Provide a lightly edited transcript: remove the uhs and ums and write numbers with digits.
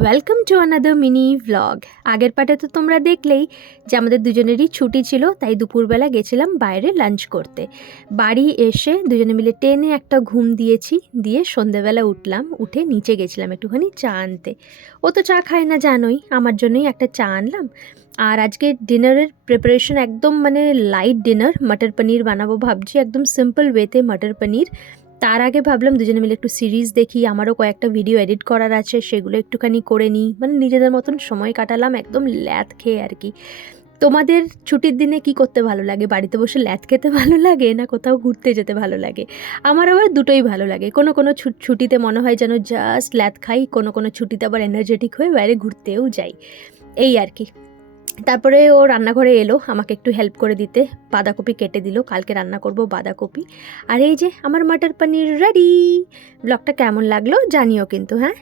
Welcome to another mini vlog. আগের পার্টে তো তোমরা দেখলেই যে আমাদের দুজনেরই ছুটি ছিল, তাই দুপুরবেলা গেছিলাম বাইরে লাঞ্চ করতে। বাড়ি এসে দুজনে মিলে টেনে একটা ঘুম দিয়েছি, দিয়ে সন্ধেবেলা উঠলাম, উঠে নিচে গেছিলাম একটুখানি চা আনতে। ও তো চা খায় না জানোই, আমার জন্যই একটা চা আনলাম। আর আজকে ডিনারের প্রিপারেশন একদম লাইট ডিনার, মটর পনির বানাবো ভাবছি, একদম সিম্পল ওয়েতে মটর পনির। তার আগে ভাবলাম দুজনে মিলে একটু সিরিজ দেখি, আমারও কয়েকটা ভিডিও এডিট করার আছে, সেগুলো একটুখানি করে নিই, নিজেদের মতন সময় কাটালাম একদম ল্যাদ খেয়ে আর কি। তোমাদের ছুটির দিনে কি করতে ভালো লাগে? বাড়িতে বসে ল্যাদ খেতে ভালো লাগে, না কোথাও ঘুরতে যেতে ভালো লাগে? আমার আবার দুটোই ভালো লাগে। কোনো কোনো ছুটিতে মনে হয় যেন জাস্ট ল্যাদ খাই, কোনো কোনো ছুটিতে আবার এনার্জেটিক হয়ে বাইরে ঘুরতেও যাই, এই আর কি। তারপরে ও রান্নাঘরে এলো আমাকে একটু হেল্প করে দিতে, বাঁধাকপি কেটে দিল, কালকে রান্না করব বাঁধাকপি। আর এই যে আমার মটর পনির রেডি। ব্লগটা কেমন লাগলো জানিও কিন্তু, হ্যাঁ।